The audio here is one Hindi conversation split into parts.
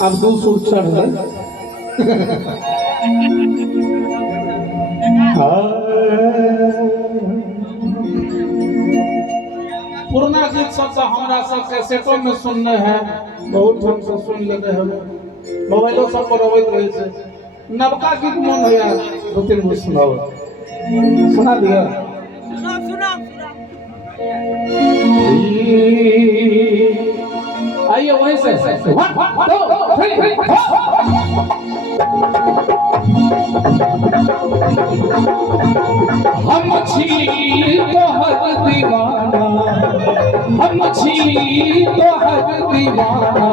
अब दो सूट चढ़ गए। पुराना गीत सब तो हमरा सब कैसेटों में सुनने हैं, बहुत हम से सुन लेते हैं, मोबाइलों सब पर अबैत रहे से। नवका गीत मन है यार, दो तीन गो सुनाओ। सुना दिया आइए वहीं से 1 2 3 हम छी तोहर दीवाना, हम छी तोहर दीवाना,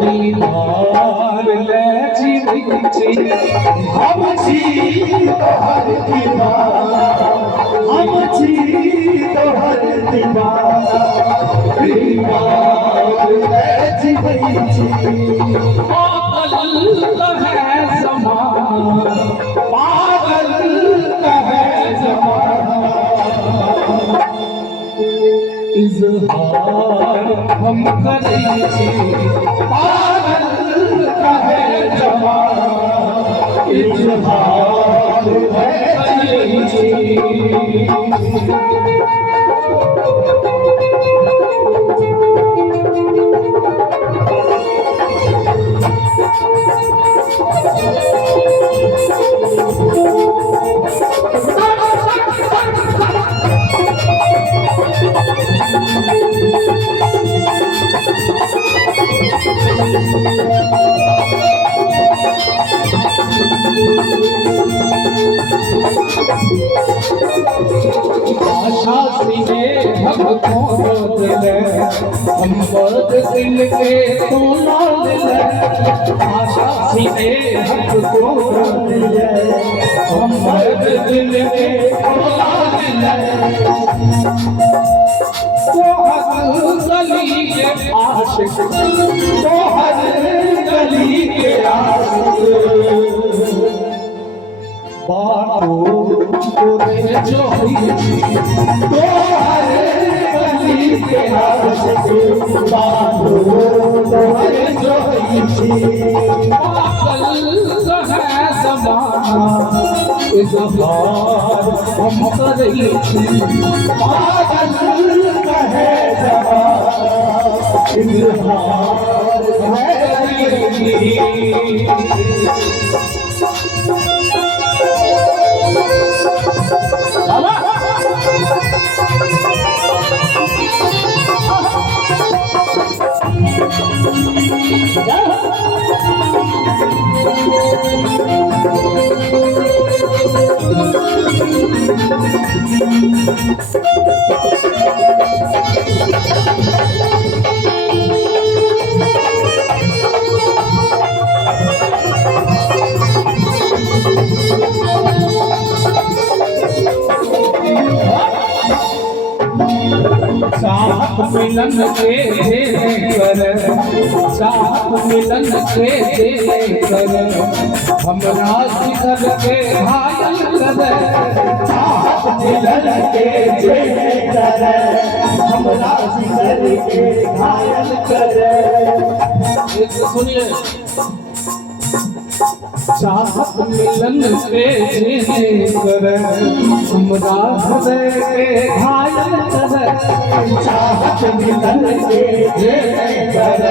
दीवार ले जीवी छी। हम छी तोहर दीवाना, हम छी तोहर दीवाना, दीवार ले जीवी छी। पागल है ज़माना, पागल है ज़माना, इज़हार हम करै छी। पागल है ज़माना, इज़हार है छी। आशा सीने भक्तों को दिले, हम मर्द दिल के तो लाल दिले। आशा सीने भक्तों को दिले, हम मर्द दिल के तो लाल दिले। तो हर गली के आशिक, तो हर गली के आशिक, बाटो तोरे जो तो हर गली के आशिक, बाटो तोरे जो पागल है ज़माना, इज़हार हम करै छी। पागल है ज़माना, इज़हार है छी। साथ मिलन के कर, साथ मिलन के कर, हमरा जिगर के घायल कर। साथ मिलन के कर, हमरा जिगर के घायल कर। सुनिए, चाहत मिलन के कर, हमरा हृदय के घायल कर। चाहत मिलन के कर,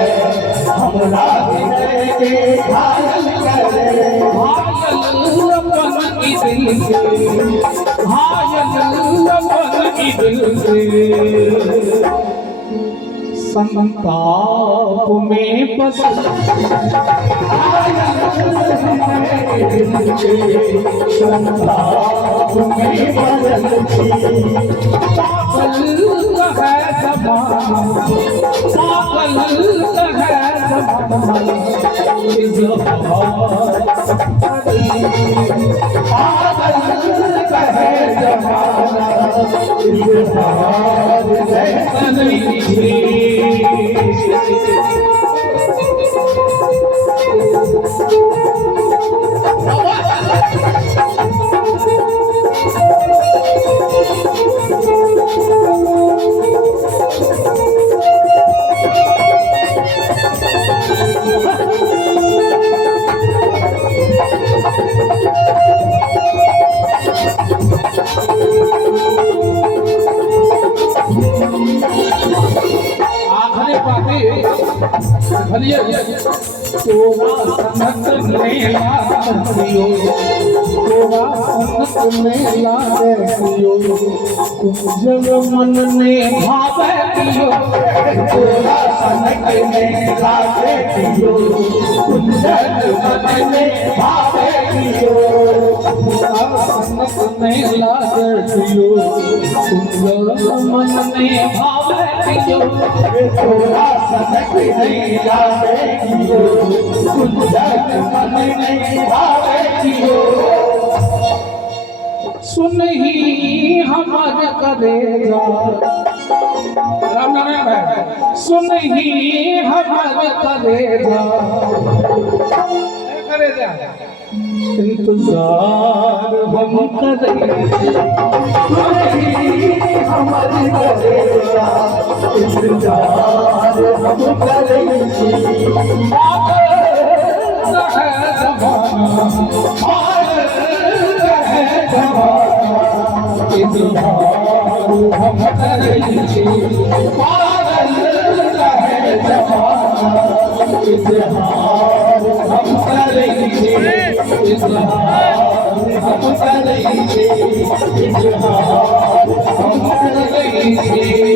हमरा हृदय के घायल कर। घायल अपन की दिल से, घायल अपन की दिल से, संताप में बस संताप में बदल छी। पागल है ज़माना, पागल है ज़माना, इज़हार पागल है ज़माना, इज़हार है करै छी। आखिरी बातें भलिए तोबा सनत मेला दियो तोबा सनत मेला दियो जब मन ने भावे दियो तोरा सनक में लागे दियो कुंजन मन में भावे दियो तोबा सनत मेला दियो जब मन ने भावे दियो तोरा सनक में लागे दियो कुंजन मन में भावे दियो सुन ही हमार करेगा राम नारायण भाई सुन ही हमार करेगा करेगा इंतजार हम करेंगे हमारी करेगा इंतजार हम करेंगे है जमाना इंतजार हम करेंगे पागल है जमाना इजहार हम करेंगे इजहार हम करेंगे इजहार हम करेंगे